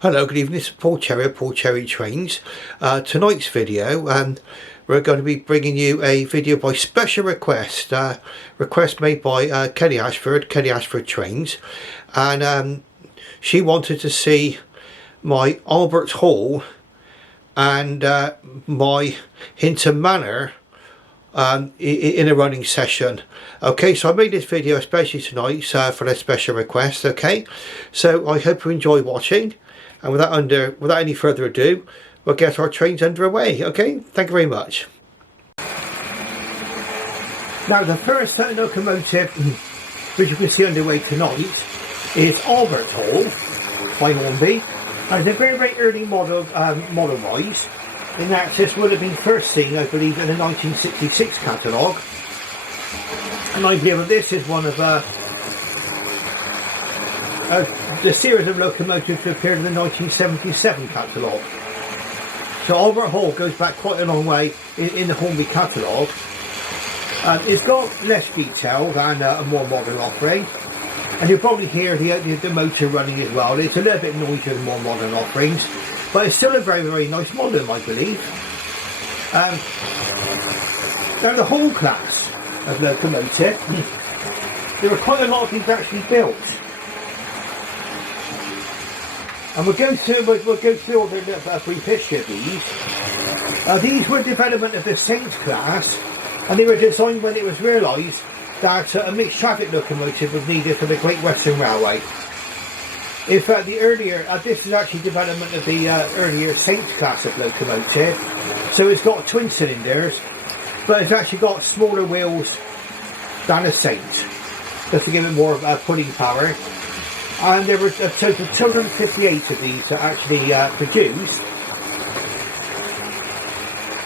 Hello, good evening. This is Paul Cherry of Paul Cherry Trains. Tonight's video, we're going to be bringing you a video by special request. Request made by Kelly Ashford Trains, and she wanted to see my Albert Hall and my Hinton Manor in a running session. Okay, so I made this video especially tonight for the special request. Okay, so I hope you enjoy watching, and without any further ado, we'll get our trains underway. Okay, thank you very much. Now, the first locomotive which you can see underway tonight is Albert Hall by Hornby. It's a very early model wise, in that this would have been first seen, I believe, in the 1966 catalogue, and I believe that this is one of the series of locomotives that appeared in the 1977 catalogue. So Albert Hall goes back quite a long way in the Hornby catalogue. It's got less detail than a more modern offering, and you'll probably hear the motor running as well. It's a little bit noisier than more modern offerings, but it's still a very nice model, I believe. Now, the Hall class of locomotive, there are quite a lot of these actually built, and we'll go through all the brief history of these. These were development of the Saint class, and they were designed when it was realised that a mixed traffic locomotive was needed for the Great Western Railway. In fact, this is actually development of the earlier Saint class of locomotive. So it's got twin cylinders, but it's actually got smaller wheels than a Saint, just to give it more pulling power. And there were a total of 258 of these that actually produced.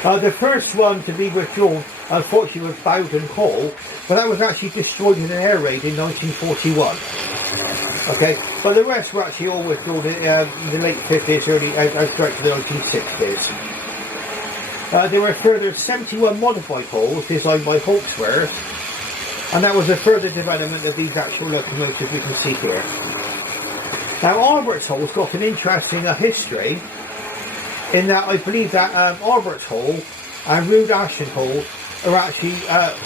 The first one to be withdrawn, unfortunately, was Bowden Hall, but that was actually destroyed in an air raid in 1941. Okay, but the rest were actually all withdrawn in the late 50s, early out to the 1960s. There were further 71 modified halls designed by Hawksworth, and that was a further development of these actual locomotives we can see here. Now, Albert's Hall's got an interesting history, in that I believe that Albert's Hall and Rood Ashton Hall are actually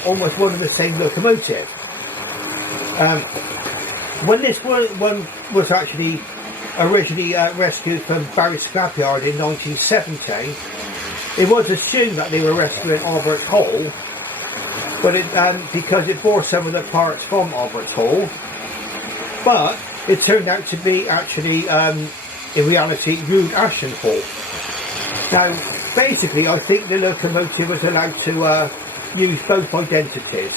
almost one and the same locomotive. When this one was actually originally rescued from Barry Scrapyard in 1970, it was assumed that they were rescuing Albert Hall, but because it bore some of the parts from Albert Hall, but it turned out to be actually, in reality, Rood Ashton Hall. Now, basically, I think the locomotive was allowed to use both identities,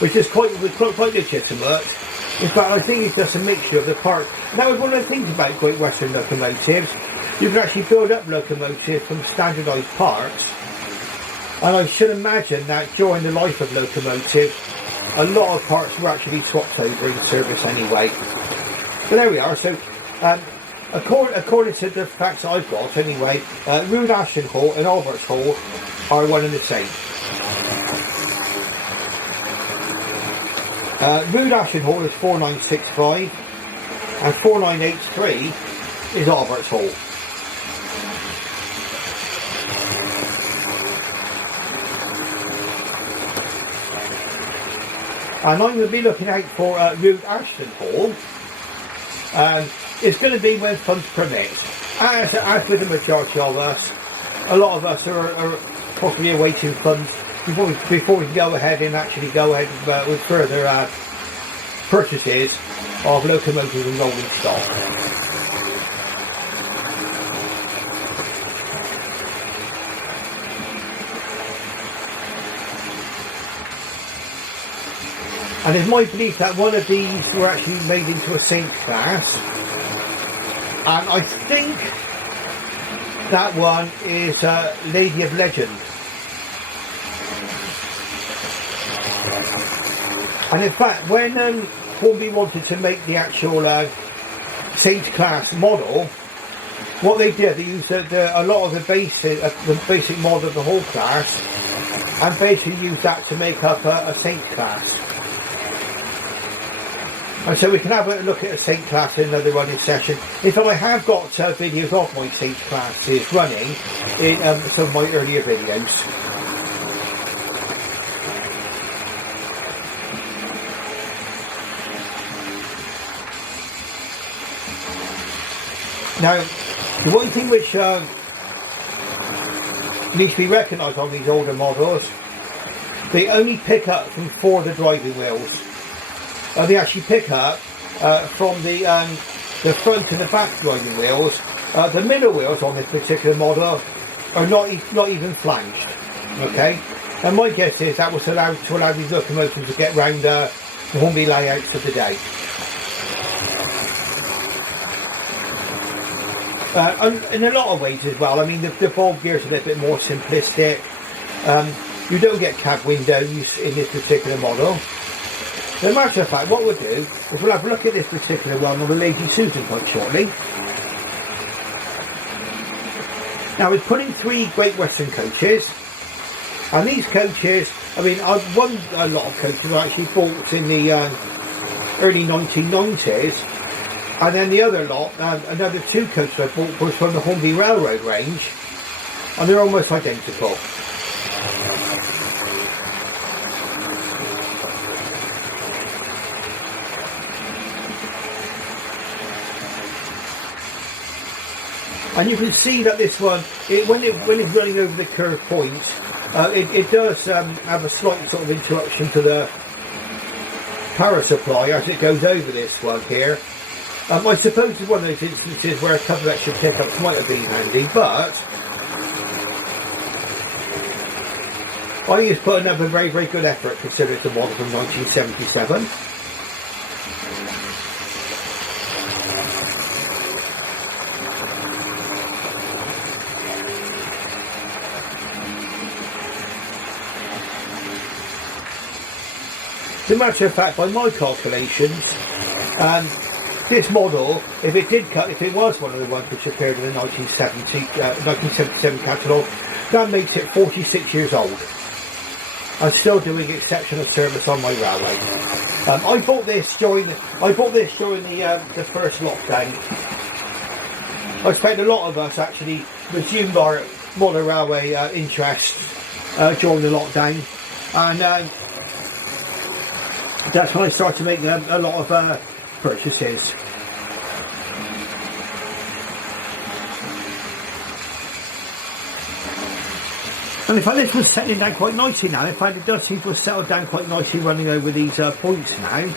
which is quite legitimate. In fact, I think it's just a mixture of the parts. That was one of the things about Great Western locomotives. You can actually build up locomotives from standardised parts, and I should imagine that during the life of locomotives, a lot of parts were actually swapped over in service anyway. So there we are. So according to the facts I've got anyway, Rood Ashton Hall and Albert's Hall are one and the same. Rood Ashton Hall is 4965 and 4983 is Albert's Hall. And I'm going to be looking out for Rood Ashton Hall. It's going to be when funds permit. As with the majority of us, a lot of us are possibly awaiting funds before we can go ahead and actually go ahead with further purchases of locomotives and rolling stock. And it's my belief that one of these were actually made into a Saint class, and I think that one is Lady of Legend. And in fact, when Hornby wanted to make the actual Saint class model, what they did, they used a lot of the basic model of the Hall class, and basically used that to make up a Saint class. And so we can have a look at a St class in another running session. In fact, I have got videos of my St classes running in some of my earlier videos. Now, the one thing which needs to be recognised on these older models, they only pick up from 4 of the driving wheels. They actually pick up from the front and the back driving wheels. The middle wheels on this particular model are not even flanged. Okay, and my guess is that was allowed to allow these locomotives to get round the Hornby layouts of the day. And in a lot of ways as well, I mean the bulb gear is a little bit more simplistic. You don't get cab windows in this particular model. As a matter of fact, what we'll do is we'll have a look at this particular one on the Lady Susan quite shortly. Now we're putting 3 Great Western coaches, and these coaches, I mean, I've won a lot of coaches I actually bought in the early 1990s. And then the other lot, another 2 coaches I bought was from the Hornby Railroad range, and they're almost identical. And you can see that this one, when it's running over the curved points, it does have a slight sort of interruption to the power supply as it goes over this one here. I suppose it's one of those instances where a couple of extra pickups might have been handy, but I think it's put another very, very good effort considering it's a model from 1977. As a matter of fact, by my calculations, this model, if it was one of the ones which appeared in the 1977 catalogue, that makes it 46 years old. I'm still doing exceptional service on my railway. I bought this during the first lockdown. I expect a lot of us actually resumed our modern railway interest during the lockdown, and that's when I started to make a lot of purchases. And in fact, this was settling down quite nicely now. In fact, it does seem to have settled down quite nicely running over these points now.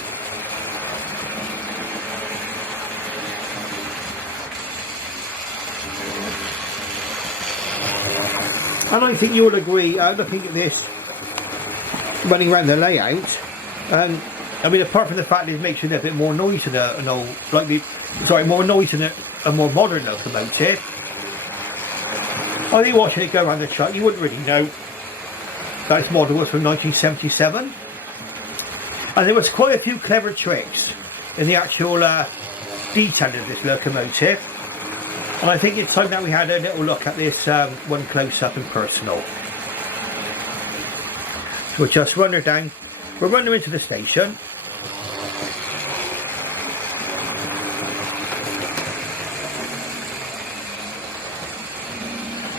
And I think you'll agree, looking at this running around the layout, I mean, apart from the fact that it makes you a little bit more noise than more noise than a more modern locomotive, I think watching it go around the track, you wouldn't really know that this model was from 1977. And there was quite a few clever tricks in the actual detail of this locomotive. And I think it's time that we had a little look at this one close up and personal. So we'll just run her down. We'll run her into the station.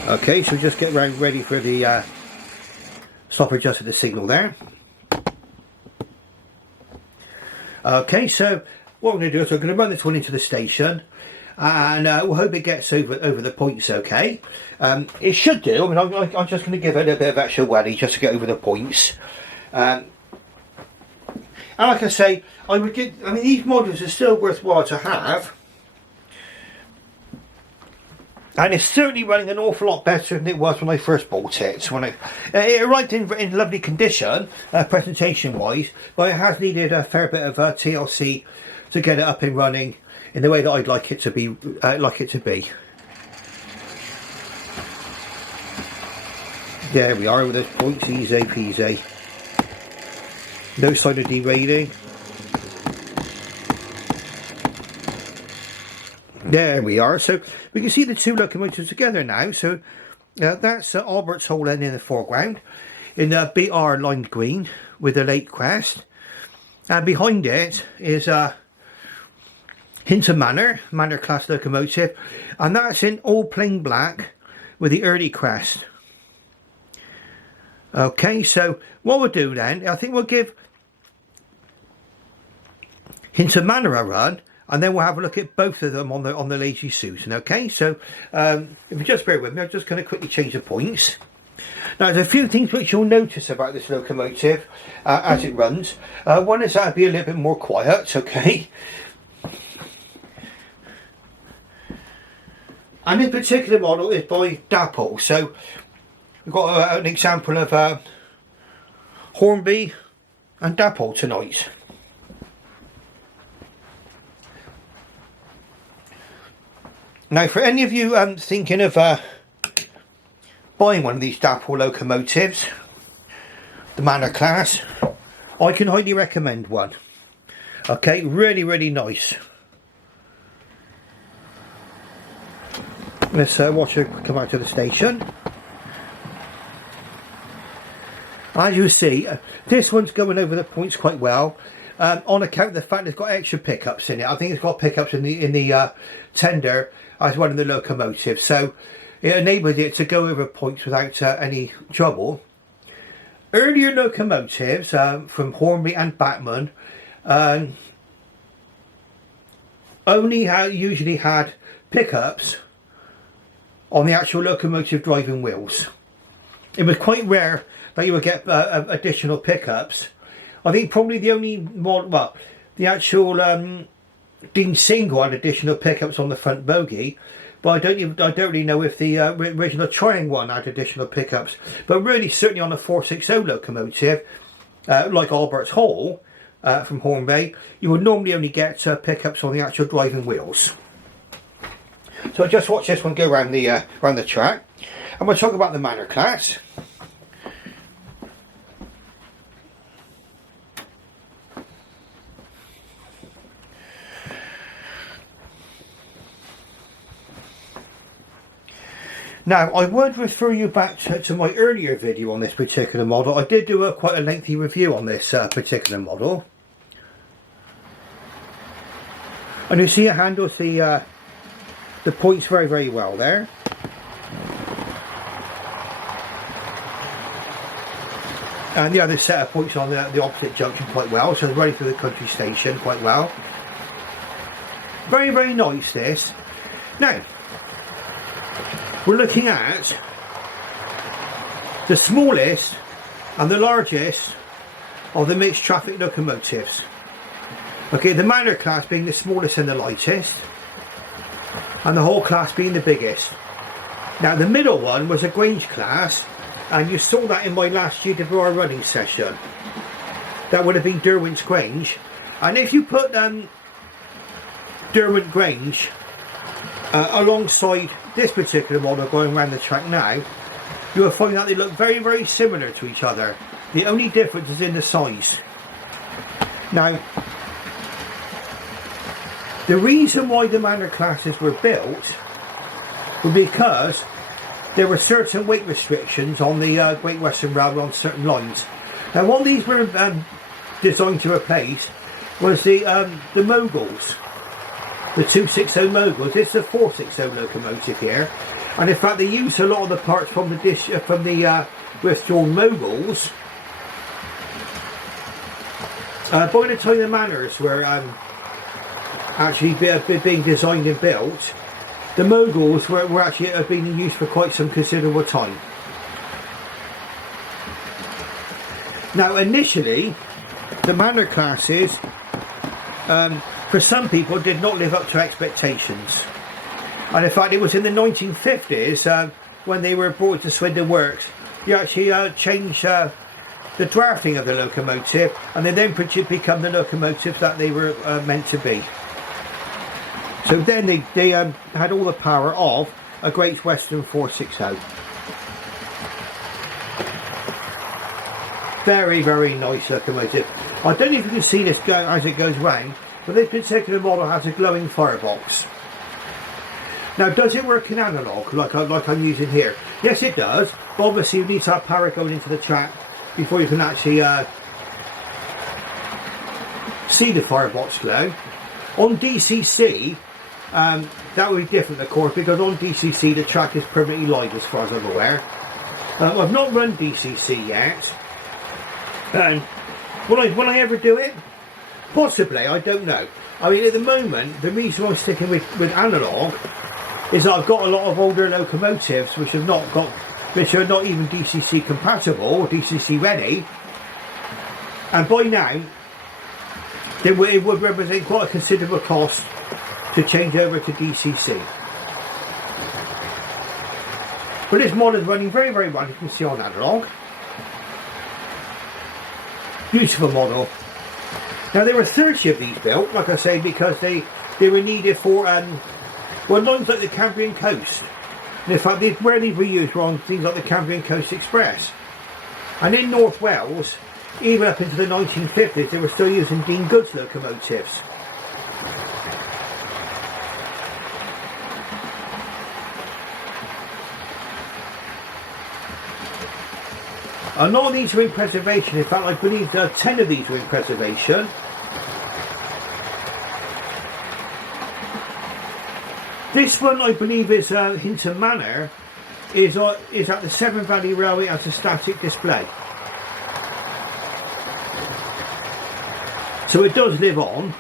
Okay, so just get round ready for the stopper just at the signal there. Okay, so what we're going to do is we're going to run this one into the station, and we'll hope it gets over the points okay. It should do. I mean, I'm just going to give it a little bit of extra welly just to get over the points. And like I say, I mean, these models are still worthwhile to have. And it's certainly running an awful lot better than it was when I first bought it. When it arrived in lovely condition, presentation-wise, but it has needed a fair bit of TLC to get it up and running in the way that I'd like it to be. There we are with those points, easy peasy. No sign of derailing. There we are. So we can see the 2 locomotives together now. So that's Albert's Hole End in the foreground in BR lime green with the lake crest. And behind it is a Hinton Manor class locomotive, and that's in all plain black with the early crest. Okay, so what we'll do then, I think we'll give Hinton Manor a run, and then we'll have a look at both of them on the Lazy Susan. Okay, so if you just bear with me, I'm just going to quickly change the points. Now, there's a few things which you'll notice about this locomotive as it runs. One is that it'll be a little bit more quiet, okay? And this particular model is by Dapol. So we've got an example of Hornby and Dapol tonight. Now, for any of you thinking of buying one of these Dapol locomotives, the Manor class, I can highly recommend one. Okay, really, really nice. Let's watch her come out to the station. As you see, this one's going over the points quite well, on account of the fact it's got extra pickups in it. I think it's got pickups in the tender as well in the locomotive, so it enabled it to go over points without any trouble. Earlier locomotives from Hornby and Batman usually had pickups on the actual locomotive driving wheels. It was quite rare that you would get additional pickups. I think probably the only one, well, the actual Dean Single had additional pickups on the front bogie, but I don't really know if the original Triangle one had additional pickups. But really, certainly on a 460 locomotive, like Albert's Hall from Hornby, you would normally only get pickups on the actual driving wheels. So just watch this one go around the track, and we'll talk about the Manor class. Now, I would refer you back to my earlier video on this particular model. I did do quite a lengthy review on this particular model. And you see it handles the points very, very well there. And the other set of points on the opposite junction quite well, so it's ready for the country station quite well. Very, very nice this. Now, we're looking at the smallest and the largest of the mixed traffic locomotives. Okay, the Manor class being the smallest and the lightest, and the whole class being the biggest. Now, the middle one was a Grange class, and you saw that in my last GWR running session. That would have been Derwent's Grange, and if you put Derwent Grange alongside this particular model going around the track now, you will find that they look very, very similar to each other. The only difference is in the size. Now, the reason why the Manor classes were built was because there were certain weight restrictions on the Great Western Railway on certain lines. Now, what these were designed to replace was the moguls. The 260 moguls. It's a 460 locomotive here, and in fact they used a lot of the parts from the withdrawn moguls. By the time the Manors were actually being designed and built, the moguls were actually being in use for quite some considerable time. Now, initially, the Manor classes, for some people, did not live up to expectations. And in fact, it was in the 1950s, when they were brought to Swindon Works, you actually changed the drafting of the locomotive, and they then become the locomotives that they were meant to be. So then they had all the power of a Great Western 460. Very, very nice locomotive. I don't know if you can see this as it goes round, but this particular model has a glowing firebox. Now, does it work in analogue like I'm using here? Yes, it does. But obviously, you need to have power going into the track before you can actually see the firebox glow. On DCC, that would be different, of course, because on DCC the track is permanently live as far as I'm aware. I've not run DCC yet, and will I ever do it? Possibly, I don't know. I mean, at the moment, the reason I'm sticking with analogue is that I've got a lot of older locomotives which are not even DCC compatible or DCC ready, and by now it would represent quite a considerable cost to change over to DCC. But this mod is running very, very well, you can see on analogue. Beautiful model. Now there were 30 of these built, like I say, because they were needed for lines like the Cambrian Coast. And in fact, where these were used were on things like the Cambrian Coast Express. And in North Wales, even up into the 1950s, they were still using Dean Goods locomotives. A lot of these are in preservation. In fact, I believe 10 of these are in preservation. This one, I believe, is Hinton Manor, is at the Severn Valley Railway as a static display. So it does live on.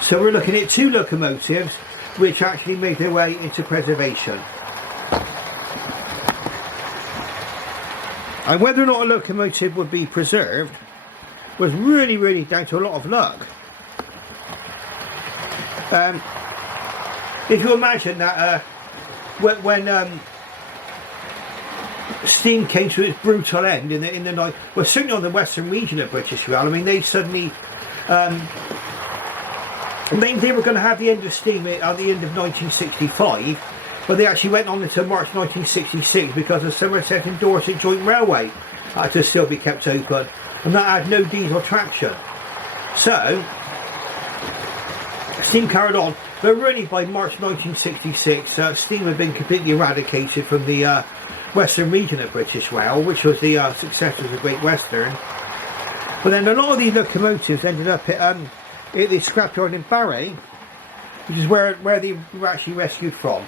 So we're looking at 2 locomotives which actually made their way into preservation. And whether or not a locomotive would be preserved was really, really down to a lot of luck. If you imagine that when steam came to its brutal end in the night, well, certainly on the western region of British Rail, I mean, they suddenly they were going to have the end of steam at the end of 1965, but they actually went on until March 1966 because the Somerset and Dorset Joint Railway had to still be kept open, and that had no diesel traction. So steam carried on, but really by March 1966 steam had been completely eradicated from the western region of British Rail, which was the successors of Great Western. But then a lot of these locomotives ended up at the scrapyard in Barry, which is where they were actually rescued from.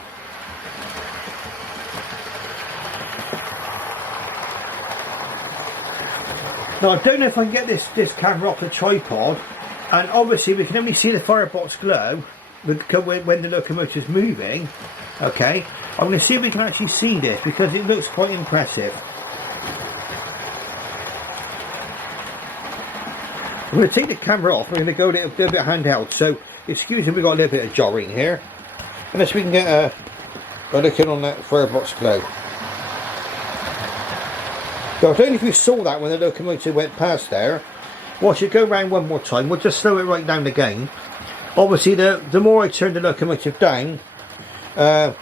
Now I don't know if I can get this camera off the tripod, and obviously we can only see the firebox glow when the locomotive is moving. Okay, I'm going to see if we can actually see this because it looks quite impressive. I'm going to take the camera off. We're going to go a little bit handheld, so excuse me, we've got a little bit of jarring here, unless we can get a look in on that firebox glow. So I don't know if you saw that when the locomotive went past there. Watch it go round one more time. We'll just slow it right down again. Obviously the more I turn the locomotive down, it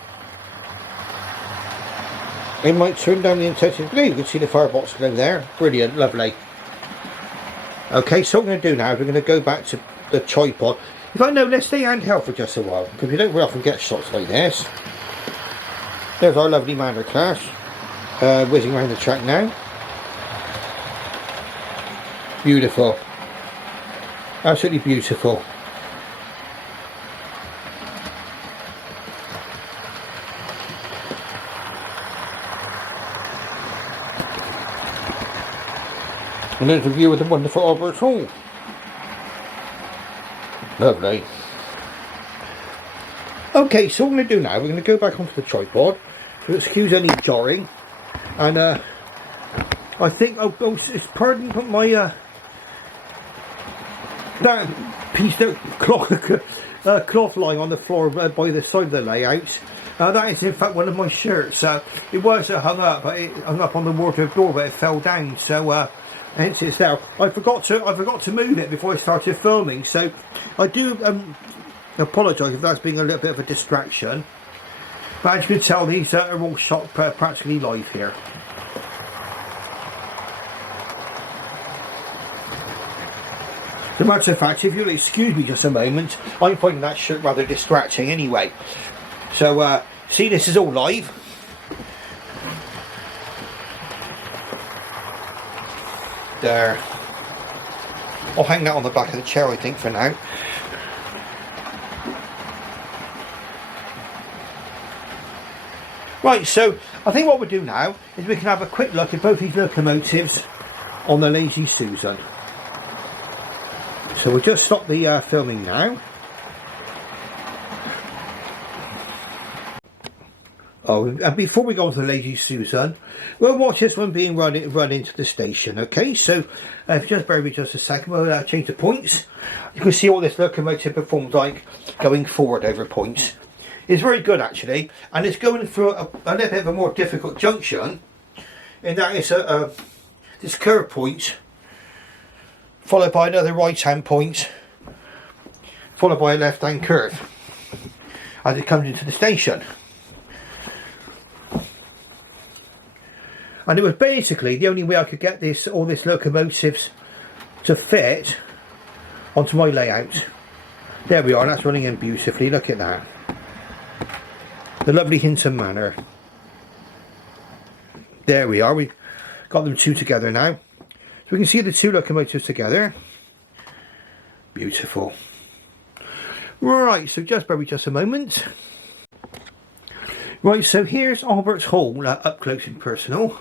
might turn down the intensity. There you can see the firebox glow there. Brilliant, lovely. Okay, so what we're going to do now is we're going to go back to the tripod. In fact, no, let's stay handheld for just a while, because we don't very often get shots like this. There's our lovely Manor class, whizzing around the track now. Beautiful. Absolutely beautiful. And there's a view of the wonderful Albert Hall. Lovely. Okay, so what we're going to do now, we're going to go back onto the tripod. So excuse any jarring. And I think, pardon my that piece of cloth lying on the floor by the side of the layout. That is in fact one of my shirts. It was hung up, but it hung up on the wardrobe door, but it fell down. So hence it's there. I forgot to move it before I started filming. So I do apologise if that's being a little bit of a distraction. But as you can tell, these are all shot practically live here. As a matter of fact, if you'll excuse me just a moment, I'm finding that shirt rather distracting anyway. So, see, this is all live. There. I'll hang that on the back of the chair, I think, for now. Right, so I think what we'll do now is we can have a quick look at both these locomotives on the Lazy Susan. So we'll just stop the filming now. Oh, and before we go on to the Lazy Susan, we'll watch this one being run into the station. Okay, so if you just bear with me just a second, we'll change the points. You can see what this locomotive performs like going forward over points. It's very good actually, and it's going through a little bit of a more difficult junction, in that it's this curve point, followed by another right hand point, followed by a left hand curve, as it comes into the station. And it was basically the only way I could get all these locomotives to fit onto my layout. There we are, that's running in beautifully, look at that. The lovely Hinton Manor. There we are, we've got them two together now. So we can see the two locomotives together. Beautiful. Right, so just bear with just a moment. Right, so here's Albert's Hall up close and personal.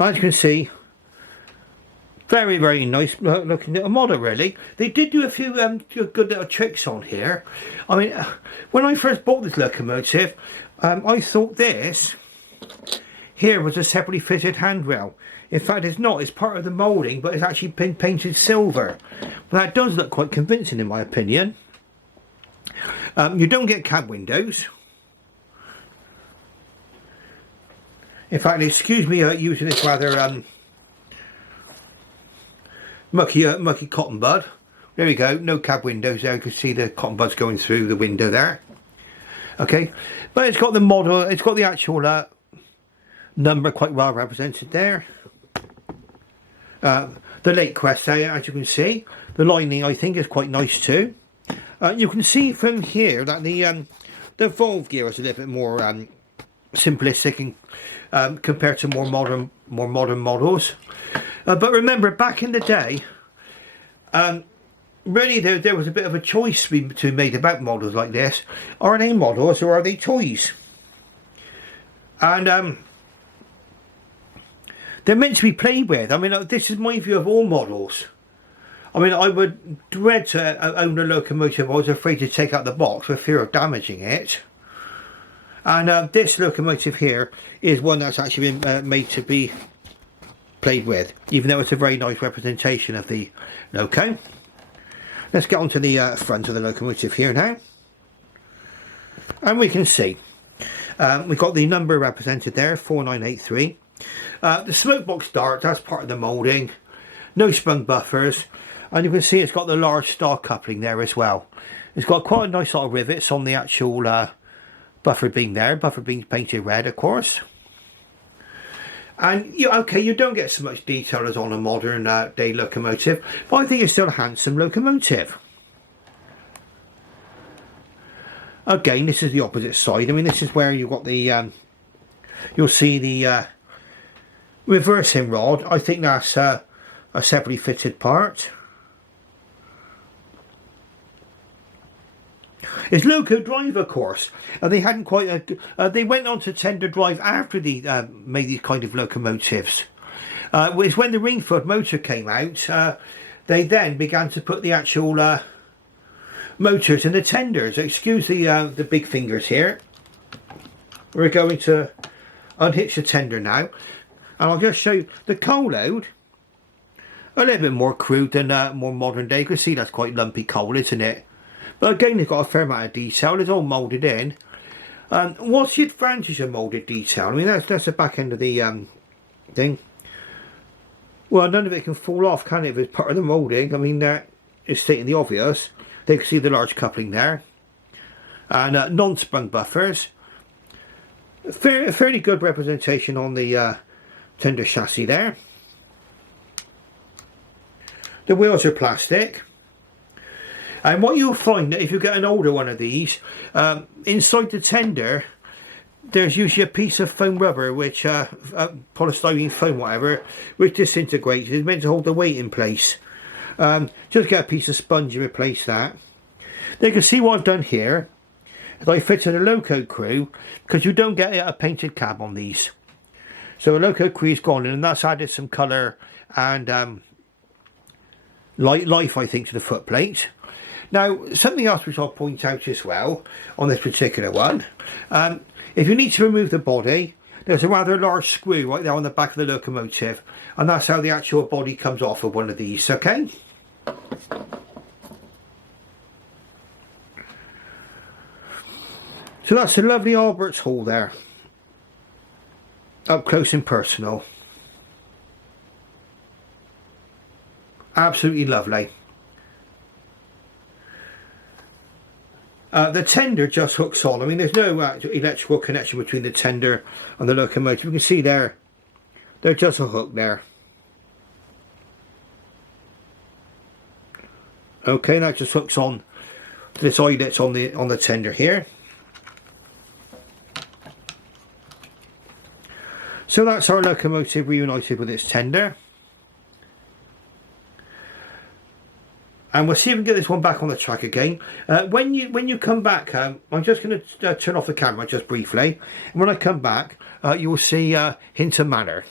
As you can see, very, very nice looking little model really. They did do a few good little tricks on here. I mean, when I first bought this locomotive, I thought this here was a separately fitted handrail. In fact, it's not. It's part of the moulding, but it's actually been painted silver. But that does look quite convincing in my opinion. You don't get cab windows. In fact, excuse me using this rather mucky cotton bud. There we go, no cab windows there. You can see the cotton buds going through the window there. Okay, but it's got the model, it's got the actual number quite well represented there. The late crest there, as you can see. The lining, I think, is quite nice too. You can see from here that the valve gear is a little bit more simplistic and compared to more modern models. But remember, back in the day, really there was a bit of a choice to be made about models like this. Are they models or are they toys? And they're meant to be played with. I mean, this is my view of all models. I mean, I would dread to own a locomotive I was afraid to take out the box for fear of damaging it. And this locomotive here is one that's actually been made to be played with, even though it's a very nice representation of the loco. Let's get on to the front of the locomotive here now. And we can see we've got the number represented there, 4983. The smoke box dart, that's part of the moulding. No sprung buffers. And you can see it's got the large star coupling there as well. It's got quite a nice lot of rivets on the actual buffer beam there. Buffer beam painted red, of course. And you don't get so much detail as on a modern day locomotive, but I think it's still a handsome locomotive. Again, this is the opposite side. I mean, this is where you've got the you'll see the reversing rod. I think that's a separately fitted part. It's loco drive, of course. They hadn't quite. They went on to tender drive after they made these kind of locomotives. It's when the Ringford motor came out. They then began to put the actual motors in the tenders. Excuse the big fingers here. We're going to unhitch the tender now, and I'll just show you the coal load. A little bit more crude than more modern day. You can see that's quite lumpy coal, isn't it? But again, it's got a fair amount of detail. It's all moulded in. What's the advantage of moulded detail? I mean, that's the back end of the thing. Well, none of it can fall off, can it, if it's part of the moulding? I mean, it's stating the obvious. They can see the large coupling there. And non-sprung buffers. Fairly good representation on the tender chassis there. The wheels are plastic. And what you'll find that if you get an older one of these, inside the tender, there's usually a piece of foam rubber, which polystyrene foam, whatever, which disintegrates. It's meant to hold the weight in place. Just get a piece of sponge and replace that. Then you can see what I've done here. I fitted a loco crew, because you don't get a painted cab on these. So a loco crew's gone in, and that's added some colour and life, I think, to the footplate. Now, something else which I'll point out as well on this particular one, if you need to remove the body, there's a rather large screw right there on the back of the locomotive, and that's how the actual body comes off of one of these, okay? So that's a lovely Albert's Hall there, up close and personal. Absolutely lovely. The tender just hooks on. I mean, there's no electrical connection between the tender and the locomotive. You can see there's just a hook there. Okay, that just hooks on this eyelet on the tender here. So that's our locomotive reunited with its tender. And we'll see if we can get this one back on the track again. When you come back, I'm just going to turn off the camera just briefly. And when I come back, you will see Hinton Manor.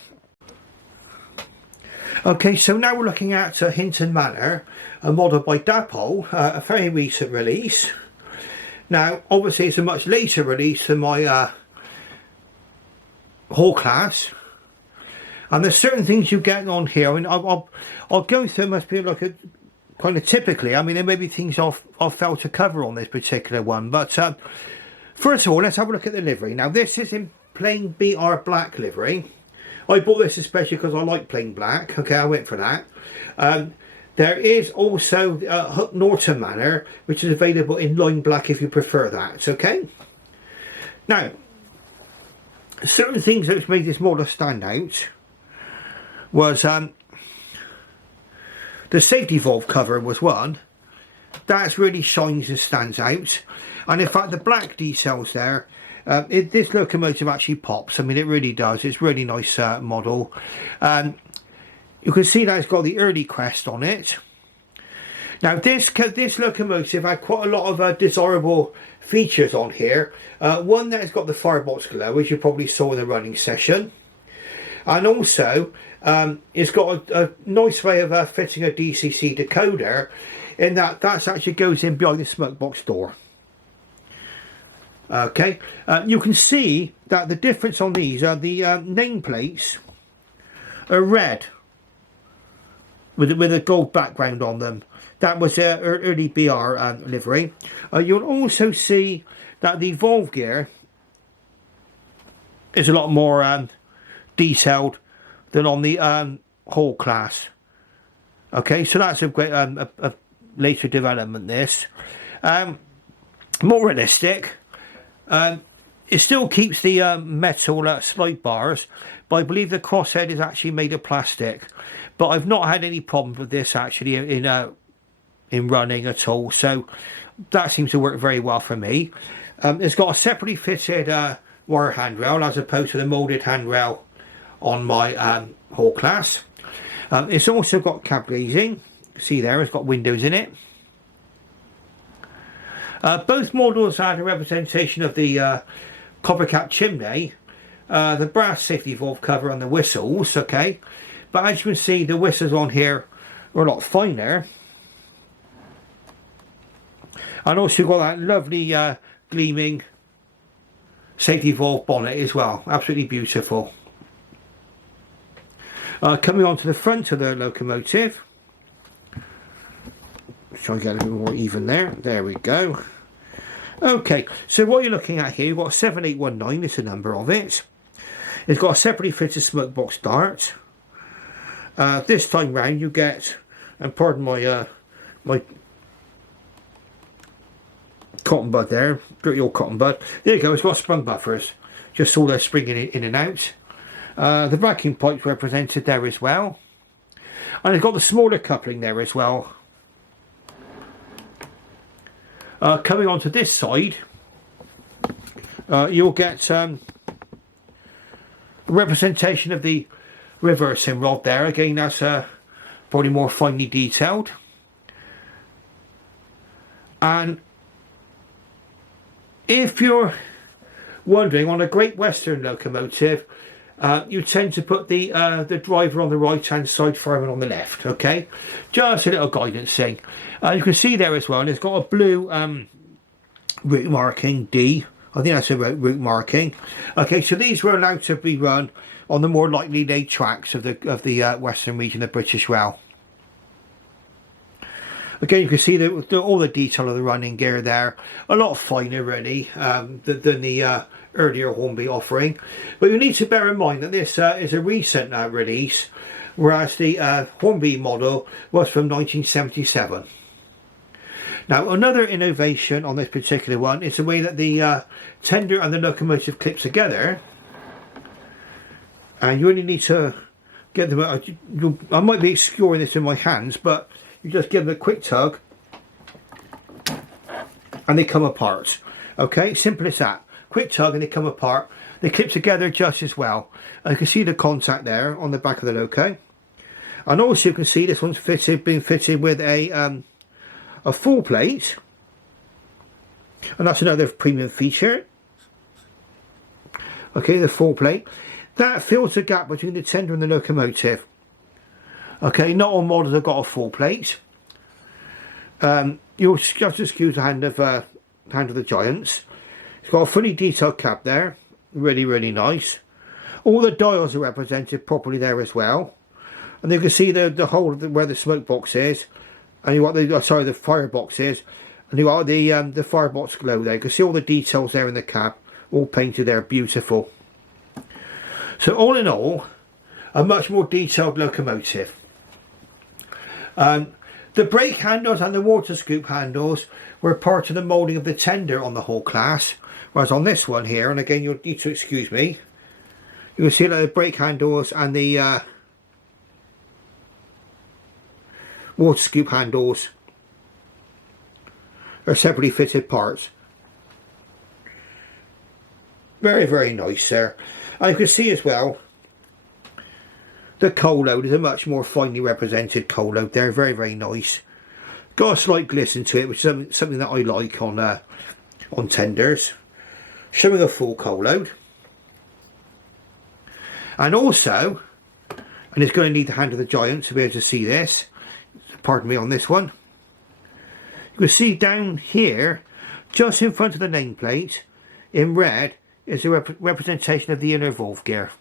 Okay, so now we're looking at Hinton Manor, a model by Dapol, a very recent release. Now, obviously, it's a much later release than my Hall class. And there's certain things you get on here. I mean, I'll go through. Must be like a kind of typically. I mean, there may be things I've failed to cover on this particular one. But first of all, let's have a look at the livery. Now, this is in plain BR black livery. I bought this especially because I like plain black. Okay, I went for that. There is also Hinton Manor, which is available in lime black if you prefer that. Okay. Now, certain things that made this model stand out was the safety valve cover was one. That really shines and stands out. And in fact, the black details there, this locomotive actually pops. I mean, it really does. It's a really nice model. You can see that it's got the early crest on it. Now, this locomotive had quite a lot of desirable features on here. One that has got the firebox glow, as you probably saw in the running session. And also, it's got a nice way of fitting a DCC decoder, in that actually goes in behind the smoke box door. Okay, you can see that the difference on these are the nameplates are red with a gold background on them. That was early BR livery. You'll also see that the valve gear is a lot more detailed than on the Hall class. Okay, so that's a great a later development. This more realistic. It still keeps the metal slide bars, but I believe the crosshead is actually made of plastic. But I've not had any problems with this actually in running at all, so that seems to work very well for me. It's got a separately fitted wire handrail as opposed to the moulded handrail on my Hall class. It's also got cab glazing. See there, it's got windows in it. Both models had a representation of the copper cap chimney, the brass safety valve cover and the whistles, okay? But as you can see, the whistles on here are a lot finer. And also got that lovely gleaming safety valve bonnet as well. Absolutely beautiful. Coming on to the front of the locomotive. Let's try and get a little more even there. There we go. Okay, so what you're looking at here, you've got 7819, it's the number of it. It's got a separately fitted smoke box dart. This time round you get, and pardon my my cotton bud there, dirty old cotton bud. There you go, it's got sprung buffers, just all they're springing in and out. The vacuum pipe's represented there as well. And it's got the smaller coupling there as well. Coming on to this side, you'll get a representation of the reversing rod there. Again, that's probably more finely detailed. And if you're wondering, on a Great Western locomotive, you tend to put the driver on the right hand side, fireman on the left. Okay, just a little guidance thing. You can see there as well, and it's got a blue route marking D. I think that's a route marking. Okay, so these were allowed to be run on the more lightly laid tracks of the Western region of British Rail. Again, you can see all the detail of the running gear there. A lot finer, really, than the earlier Hornby offering. But you need to bear in mind that this is a recent release, whereas the Hornby model was from 1977. Now, another innovation on this particular one is the way that the tender and the locomotive clip together. And you only need to get them. I might be obscuring this in my hands, but you just give them a quick tug and they come apart. Okay, simple as that. Quick tug and they come apart. They clip together just as well. And you can see the contact there on the back of the loco. And also you can see this one's been fitted with a full plate. And that's another premium feature. Okay, the full plate. That fills the gap between the tender and the locomotive. Okay, not all models have got a full plate. You'll just excuse the hand of the Giants. It's got a fully detailed cap there, really, really nice. All the dials are represented properly there as well, and you can see the hole where the smoke box is, and you got the firebox is, and you got the firebox glow there. You can see all the details there in the cap, all painted there, beautiful. So all in all, a much more detailed locomotive. The brake handles and the water scoop handles were part of the moulding of the tender on the whole class, whereas on this one here, and again you'll need to excuse me, you can see that the brake handles and the water scoop handles are separately fitted parts. Very, very nice there. And you can see as well, the coal load is a much more finely represented coal load there. Very, very nice. Got a slight glisten to it, which is something that I like on tenders. Showing a full coal load. And also, and it's going to need the hand of the Giant to be able to see this. Pardon me on this one. You can see down here, just in front of the nameplate, in red, is a representation of the inner valve gear.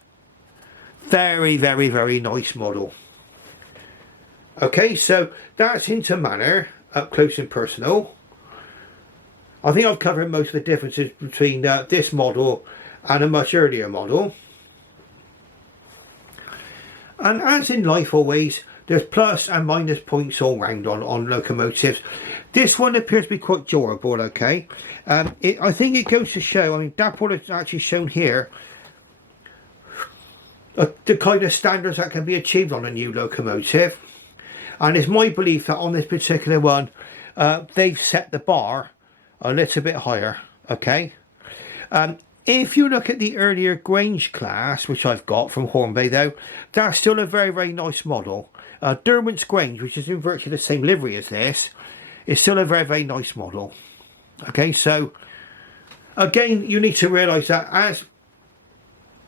Very, very, very nice model. Okay, so that's Hinton Manor, up close and personal. I think I've covered most of the differences between this model and a much earlier model. And as in life always, there's plus and minus points all round on locomotives. This one appears to be quite durable, okay. I think it goes to show, I mean, Dapol has actually shown here the kind of standards that can be achieved on a new locomotive. And it's my belief that on this particular one, they've set the bar a little bit higher, okay. If you look at the earlier Grange class, which I've got from Hornby though, that's still a very, very nice model. Derwent's Grange, which is in virtually the same livery as this, is still a very, very nice model. Okay, so again, you need to realise that as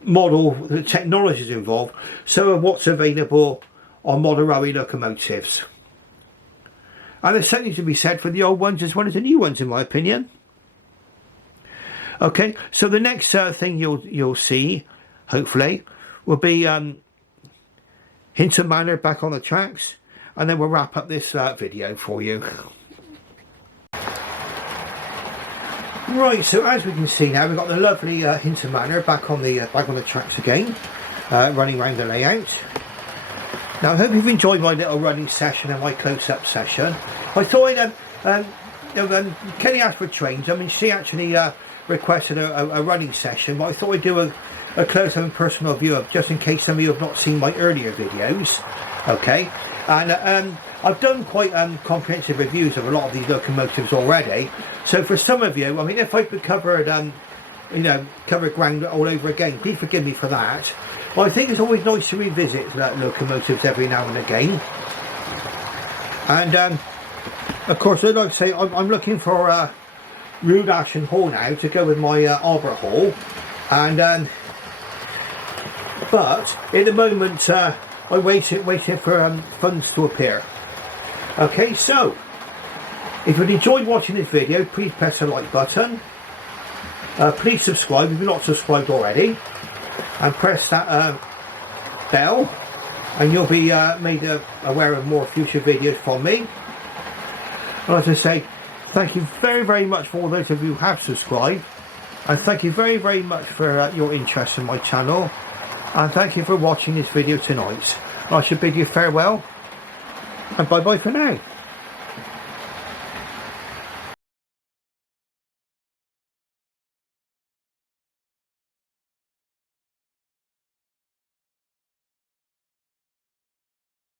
the technology is involved, so are what's available on modern railway locomotives. And there's something to be said for the old ones as well as the new ones, in my opinion. Okay, so the next thing you'll see, hopefully, will be Hinton Manor back on the tracks, and then we'll wrap up this video for you. Right, so as we can see now, we've got the lovely Hinton Manor back on the tracks again, running around the layout. Now, I hope you've enjoyed my little running session and my close-up session. I thought Kelly Ashford Trains, I mean, she actually requested a running session, but I thought I'd do a close-up and personal view of, just in case some of you have not seen my earlier videos. Okay, and I've done quite comprehensive reviews of a lot of these locomotives already. So for some of you, I mean, if I've covered you know, cover ground all over again. Please forgive me for that. But I think it's always nice to revisit locomotives every now and again. And of course, I'd like to say I'm looking for a rude ash and haul now to go with my arbor haul. And but at the moment I'm waiting for funds to appear. Okay, so if you've enjoyed watching this video, please press the like button. Please subscribe if you're not subscribed already, and press that bell, and you'll be made aware of more future videos from me. I'd like to say thank you very, very much for all those of you who have subscribed, and thank you very, very much for your interest in my channel, and thank you for watching this video tonight. I should bid you farewell, and bye bye for now.